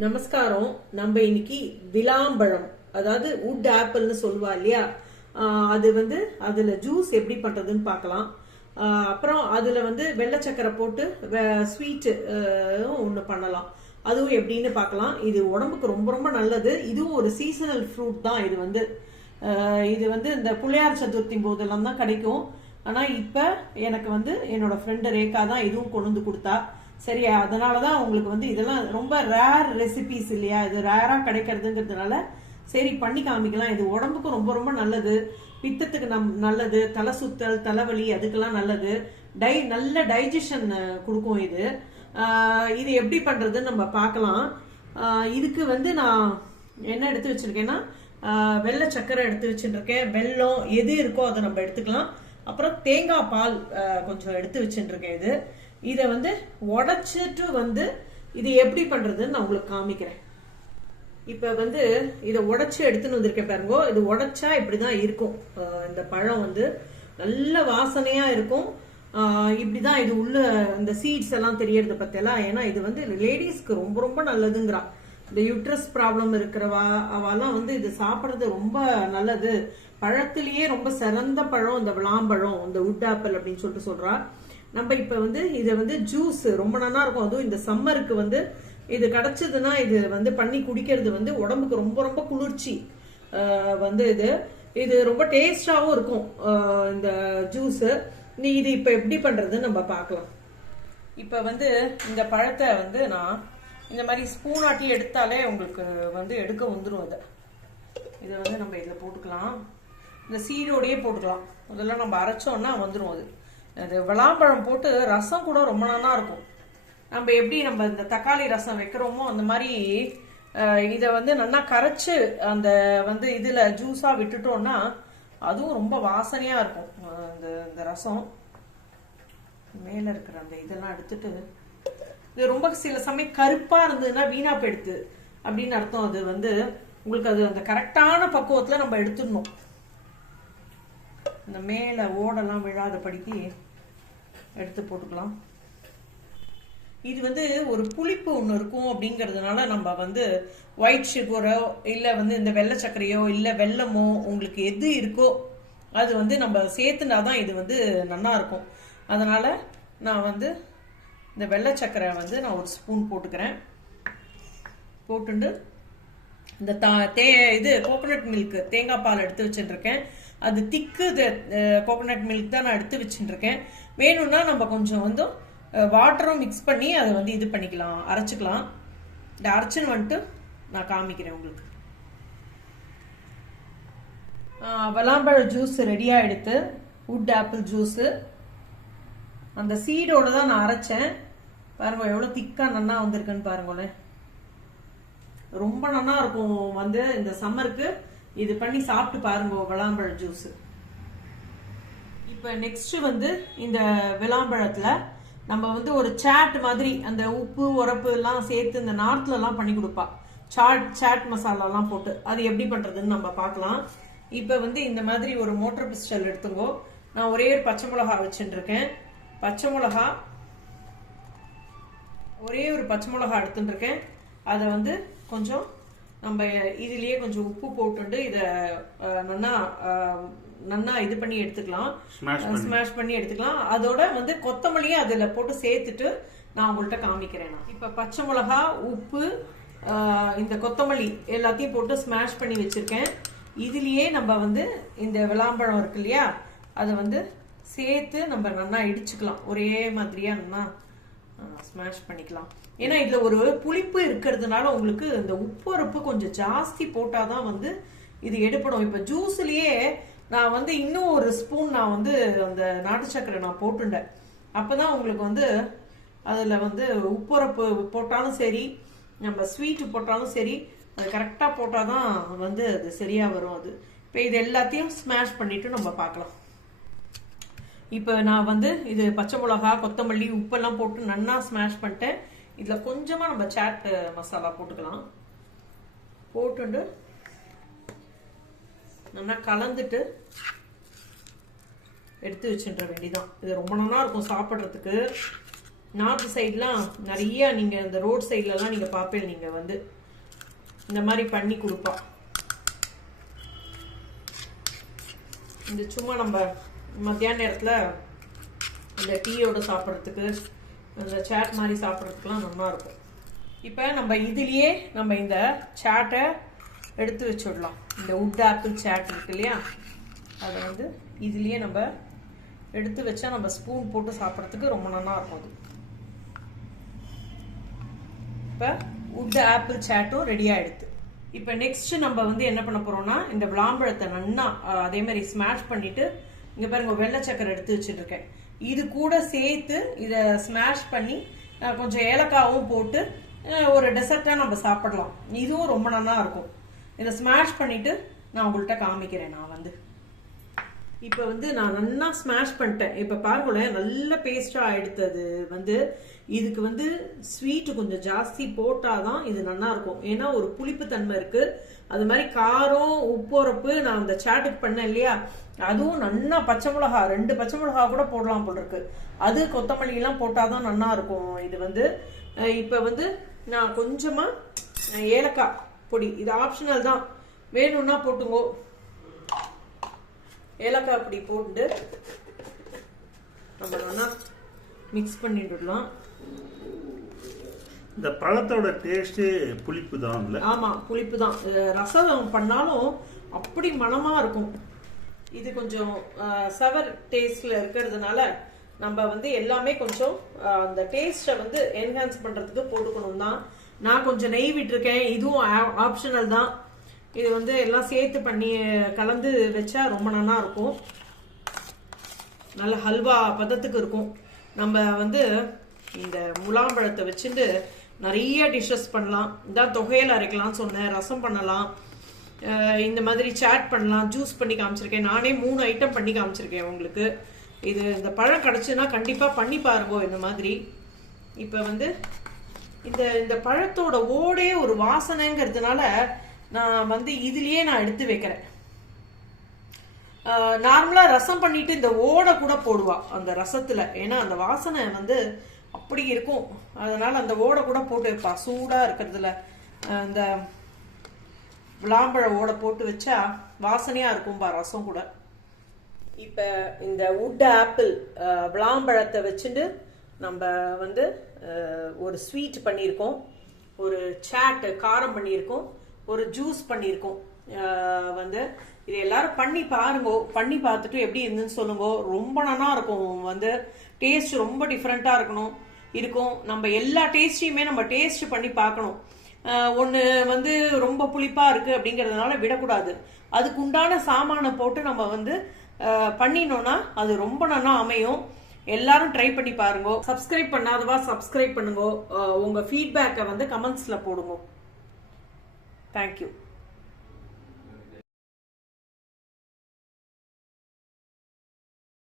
நமஸ்காரம். நம்ம இன்னைக்கு விளாம்பழம், அதாவது வுட் ஆப்பிள்னு சொல்லுவா இல்லையா, அது அதுல ஜூஸ் எப்படி பண்றதுன்னு பார்க்கலாம். அப்புறம் அதுல வெள்ளை சக்கரை போட்டு ஸ்வீட் ஒன்று பண்ணலாம். அதுவும் எப்படின்னு பார்க்கலாம். இது உடம்புக்கு ரொம்ப ரொம்ப நல்லது. இதுவும் ஒரு சீசனல் ஃப்ரூட் தான். இது இந்த புள்ளையார் சதுர்த்தி போதெல்லாம் தான் கிடைக்கும். ஆனா இப்ப எனக்கு என்னோட ஃப்ரெண்டு ரேகா தான் இதுவும் கொண்டு வந்து கொடுத்தா. சரி, அதனாலதான் உங்களுக்கு இதெல்லாம் ரொம்ப ரேர் ரெசிபிஸ் இல்லையா, இது ரேரா கிடைக்கிறதுங்கிறதுனால சரி பண்ணி காமிக்கலாம். இது உடம்புக்கு ரொம்ப ரொம்ப நல்லது. பித்தத்துக்கு நல்லது, தலை சுத்தல், தலைவலி அதுக்கெல்லாம் நல்லது. நல்ல டைஜஷன் கொடுக்கும் இது. இது எப்படி பண்றதுன்னு நம்ம பார்க்கலாம். இதுக்கு நான் என்ன எடுத்து வச்சிருக்கேன்னா, வெள்ளை சக்கரை எடுத்து வச்சுருக்கேன். வெல்லம் எது இருக்கோ அதை நம்ம எடுத்துக்கலாம். அப்புறம் தேங்காய் பால் கொஞ்சம் எடுத்து வச்சுருக்கேன். இதை உடைச்சிட்டு இது எப்படி பண்றதுன்னு நான் உங்களுக்கு காமிக்கிறேன். இப்ப இதை உடைச்சு எடுத்துன்னு வந்திருக்கேன் பாருங்க. இது உடைச்சா இப்படிதான் இருக்கும். இந்த பழம் நல்ல வாசனையா இருக்கும். இப்படிதான் இது உள்ள இந்த சீட்ஸ் எல்லாம் தெரியறது பத்தியெல்லாம். ஏன்னா இது லேடிஸ்க்கு ரொம்ப ரொம்ப நல்லதுங்கிறா. இந்த யூட்ரஸ் ப்ராப்ளம் இருக்கிறவா அவெல்லாம் இது சாப்பிட்றது ரொம்ப நல்லது. பழத்திலேயே ரொம்ப சிறந்த பழம் இந்த விளாம்பழம், இந்த வுட் ஆப்பிள் அப்படின்னு சொல்லிட்டு சொல்றா. நம்ம இப்ப இதை ஜூஸ் ரொம்ப நல்லா இருக்கும். அதுவும் இந்த சம்மருக்கு இது கிடைச்சதுன்னா இது பண்ணி குடிக்கிறது உடம்புக்கு ரொம்ப ரொம்ப குளிர்ச்சி. இது ரொம்ப டேஸ்டாவும் இருக்கும் இந்த ஜூஸ். இது இப்ப எப்படி பண்றது நம்ம பார்க்கலாம். இப்ப இந்த பழத்தை நான் இந்த மாதிரி ஸ்பூன் ஆட்டி எடுத்தாலே உங்களுக்கு எடுக்க வந்துடும். இதை நம்ம இதில் போட்டுக்கலாம். இந்த சீடோடையே போட்டுக்கலாம். இதெல்லாம் நம்ம அரைச்சோம்னா வந்துடும். அது விளாம்பழம் போட்டு ரசம் கூட ரொம்ப நல்லா இருக்கும். நம்ம எப்படி இந்த தக்காளி ரசம் வைக்கிறோமோ அந்த மாதிரி இதை நல்லா கரைச்சு அந்த இதுல ஜூஸா விட்டுட்டோம்னா அதுவும் ரொம்ப வாசனையா இருக்கும். இந்த ரசம் மேல இருக்கிற அந்த இதெல்லாம் எடுத்துட்டு, இது ரொம்ப சில சமயம் கருப்பா இருந்ததுன்னா வீணா போயிடுது அப்படின்னு அர்த்தம். அது உங்களுக்கு அது அந்த கரெக்டான பக்குவத்துல நம்ம எடுத்துடணும். இந்த மேல ஓடெல்லாம் விழாத படிக்கு எடுத்து போட்டுக்கலாம். இது ஒரு புளிப்பு ஒண்ணு இருக்கும் அப்படிங்கறதுனால நம்ம ஒயிட் சுகரோ இல்ல இந்த வெள்ளை சர்க்கரையோ இல்ல வெல்லமோ உங்களுக்கு எது இருக்கோ அது நம்ம சேர்த்துனாதான் இது நல்லா இருக்கும். அதனால நான் இந்த வெள்ளை சர்க்கரை நான் ஒரு ஸ்பூன் போட்டுக்கிறேன். போட்டுண்டு இந்த இது கோகோனட் மில்க், தேங்காய் பால் எடுத்து வச்சுட்டு இருக்கேன். அது திக்கு கோகோனட் மில்க் தான் நான் எடுத்து வச்சுட்டு இருக்கேன். வேணும்னா நம்ம கொஞ்சம் வாட்டரும் மிக்ஸ் பண்ணி அதை இது பண்ணிக்கலாம், அரைச்சிக்கலாம். இந்த அரைச்சுன்னு நான் காமிக்கிறேன் உங்களுக்கு. விளாம்பழ ஜூஸ் ரெடியா எடுத்து, வுட் ஆப்பிள் ஜூஸ் அந்த சீடோட தான் நான் அரைச்சேன். பாருங்க எவ்வளவு திக்கா நல்லா வந்திருக்குன்னு பாருங்களேன். ரொம்ப நல்லா இருக்கும். இந்த சம்மருக்கு இது பண்ணி சாப்பிட்டு பாருங்க விளாம்பழ ஜூஸ். இப்ப நெக்ஸ்ட் இந்த விளாம்பழத்துல நம்ம ஒரு சாட் மாதிரி அந்த உப்பு உரப்பு எல்லாம் சேர்த்து இந்த நார்த்ல எல்லாம் பண்ணி கொடுப்பா. சாட் மசாலா எல்லாம் போட்டு அது எப்படி பண்றதுன்னு நம்ம பார்க்கலாம். இப்ப இந்த மாதிரி ஒரு மோட்டர் பிஸ்டல் எடுத்துங்கோ. நான் ஒரே ஒரு பச்சை மிளகா வச்சுட்டு இருக்கேன். பச்சை மிளகா ஒரே ஒரு பச்சை மிளகா எடுத்துட்டு இருக்கேன். அதை கொஞ்சம் நம்ம இதுலயே கொஞ்சம் உப்பு போட்டு இதை நல்லா இது பண்ணி எடுத்துக்கலாம், ஸ்மாஷ் பண்ணி எடுத்துக்கலாம். அதோட கொத்தமல்லியும் அதுல போட்டு சேர்த்துட்டு நான் உங்கள்கிட்ட காமிக்கிறேன். இப்ப பச்சை மிளகா, உப்பு, இந்த கொத்தமல்லி எல்லாத்தையும் போட்டு ஸ்மாஷ் பண்ணி வச்சிருக்கேன். இதுலயே நம்ம இந்த விளாம்பழம் இருக்கு இல்லையா, அதை சேர்த்து நம்ம நல்லா இடிச்சுக்கலாம். ஒரே மாதிரியா நல்லா ஸ்மாஷ் பண்ணிக்கலாம். ஏன்னா இதுல ஒரு புளிப்பு இருக்கிறதுனால உங்களுக்கு இந்த உப்புரப்பு கொஞ்சம் ஜாஸ்தி போட்டாதான் இது எடுப்படும். இப்ப ஜூஸ்லயே நான் இன்னும் ஒரு ஸ்பூன் நான் அந்த நாட்டு சக்கரை நான் போட்டுட்டேன். அப்பதான் உங்களுக்கு அதுல உப்புரப்பு போட்டாலும் சரி, நம்ம ஸ்வீட் போட்டாலும் சரி, அது கரெக்டா போட்டாதான் அது சரியா வரும். அது இப்ப இது எல்லாத்தையும் ஸ்மாஷ் பண்ணிட்டு நம்ம பார்க்கலாம். இப்ப நான் இது பச்சை மிளகா, கொத்தமல்லி, உப்பெல்லாம் போட்டு நல்லா ஸ்மாஷ் பண்ணிட்டேன். இதுல கொஞ்சமா நம்ம சாட் மசாலா போட்டுக்கலாம். போட்டு நல்லா கலந்துட்டு எடுத்து வச்சுட்ட வேண்டிதான். இது ரொம்ப நல்லா இருக்கும் சாப்பிட்றதுக்கு. நார்த் சைட்லாம் நிறைய நீங்க இந்த ரோட் சைட்லலாம் நீங்க பாப்பீங்க, நீங்க வந்து இந்த மாதிரி பண்ணி கொடுப்பா. இந்த சும்மா நம்ம மத்தியான நேரத்துல இந்த டீயோட சாப்பிட்றதுக்கு, இந்த சாட் மாதிரி சாப்பிட்றதுக்குலாம் நல்லா இருக்கும். இப்போ நம்ம இதுலயே நம்ம இந்த சாட்டை எடுத்து வச்சுடலாம். இந்த வுட் ஆப்பிள் சாட் இருக்கு இல்லையா, அதை வந்து இதுலயே நம்ம எடுத்து வச்சா நம்ம ஸ்பூன் போட்டு சாப்பிட்றதுக்கு ரொம்ப நல்லா இருக்கும். அது இப்போ வுட் ஆப்பிள் சாட்டும் ரெடி ஆயிடுது. இப்போ நெக்ஸ்ட் நம்ம வந்து என்ன பண்ண போறோம்னா, இந்த விளாம்பழத்தை நல்லா அதே மாதிரி ஸ்மாஷ் பண்ணிட்டு, இங்க பாருங்க வெள்ளை சக்கரை எடுத்து வச்சுட்டு இருக்கேன், இது கூட சேர்த்து இதை ஸ்மாஷ் பண்ணி கொஞ்சம் ஏலக்காவும் போட்டு ஒரு டெசர்ட்டா நம்ம சாப்பிடலாம். இதுவும் ரொம்ப நல்லா இருக்கும். இதை ஸ்மாஷ் பண்ணிட்டு நான் உங்கள்கிட்ட காமிக்கிறேன். நான் வந்து இப்போ வந்து நான் நல்லா ஸ்மாஷ் பண்ணிட்டேன். இப்போ பாருங்களேன், நல்ல பேஸ்டா ஆயிடுத்து. அது வந்து இதுக்கு வந்து ஸ்வீட் கொஞ்சம் ஜாஸ்தி போட்டாதான் இது நல்லா இருக்கும். ஏன்னா ஒரு புளிப்பு தன்மை இருக்கு, அது மாதிரி காரம் உப்புரப்பு நான் அந்த சாட்டுக்கு பண்ணேன் இல்லையா, அதுவும் நல்லா பச்சை மிளகா 2 பச்சை மிளகா கூட போடலாம் போல இருக்கு. அது கொத்தமல்லி எல்லாம் போட்டாதான் நல்லா இருக்கும். இது வந்து இப்ப வந்து நான் கொஞ்சமா ஏலக்காய் பொடி, இது ஆப்ஷனல் தான், வேணும்னா போட்டுங்கோ. ஏலக்காய் பொடி போட்டு நம்ம நல்லா மிக்ஸ் பண்ணிடலாம். இந்த பழத்தோட டேஸ்ட் புளிப்பு தான். ஆமா, புளிப்பு தான். ரசம் பண்ணாலும் அப்படி மனமா இருக்கும். இது கொஞ்சம் சவர் டேஸ்ட்ல இருக்கிறதுனால நம்ம வந்து எல்லாமே கொஞ்சம் அந்த டேஸ்ட்டை வந்து என்ஹான்ஸ் பண்றதுக்கு போட்டுக்கணும் தான். நான் கொஞ்சம் நெய் விட்டுருக்கேன், இதுவும் ஆப்ஷனல் தான். இது வந்து எல்லாம் சேர்த்து பண்ணி கலந்து வச்சா ரொம்ப நல்லா இருக்கும். நல்ல ஹல்வா பதத்துக்கு இருக்கும். நம்ம வந்து இந்த முலாம்பழத்தை வச்சுட்டு நிறைய டிஷ்ஷஸ் பண்ணலாம். இதான் தொகையில் அரைக்கலாம்னு சொன்னேன், ரசம் பண்ணலாம், இந்த மாதிரி சாட் பண்ணலாம், ஜூஸ் பண்ணி காமிச்சிருக்கேன். நானே 3 ஐட்டம் பண்ணி காமிச்சிருக்கேன் உங்களுக்கு. இது இந்த பழம் கிடச்சுன்னா கண்டிப்பாக பண்ணி பாருங்க இந்த மாதிரி. இப்போ வந்து இந்த பழத்தோட ஓடே ஒரு வாசனைங்கிறதுனால நான் வந்து இதுலயே நான் எடுத்து வைக்கிறேன். நார்மலா ரசம் பண்ணிட்டு இந்த ஓடை கூட போடுவா அந்த ரசத்துல, ஏன்னா அந்த வாசனை வந்து அப்படி இருக்கும். அதனால அந்த ஓடை கூட போட்டு வைப்பா. சூடா இருக்கிறதுல இந்த விளாம்பழ ஓடை போட்டு வச்சா வாசனையா இருக்கும்பா ரசம் கூட. இப்ப இந்த வுட் ஆப்பிள் விளாம்பழத்தை வச்சுட்டு நம்ம வந்து ஒரு ஸ்வீட் பண்ணியிருக்கோம், ஒரு சாட் காரம் பண்ணியிருக்கோம், ஒரு ஜூஸ் பண்ணியிருக்கோம். வந்து இது எல்லாரும் பண்ணி பாருங்க, பண்ணி பார்த்துட்டு எப்படி இருந்துன்னு சொல்லுங்க. ரொம்ப நல்லா இருக்கும். வந்து டேஸ்ட் ரொம்ப டிஃப்ரெண்டா இருக்கும். நம்ம எல்லா டேஸ்டையுமே நம்ம டேஸ்ட் பண்ணி பார்க்கணும். ஒன்று வந்து ரொம்ப புளிப்பா இருக்கு அப்படிங்கிறதுனால விடக்கூடாது. அதுக்கு உண்டான சாமானை போட்டு நம்ம வந்து பண்ணினோம்னா அது ரொம்ப நல்லா அமையும். எல்லாரும் ட்ரை பண்ணி பாருங்க. சப்ஸ்கிரைப் பண்ணாதவா சப்ஸ்கிரைப் பண்ணுங்க. உங்க ஃபீட்பேக்கை வந்து கமெண்ட்ஸ்ல போடுங்க. தேங்க்யூ.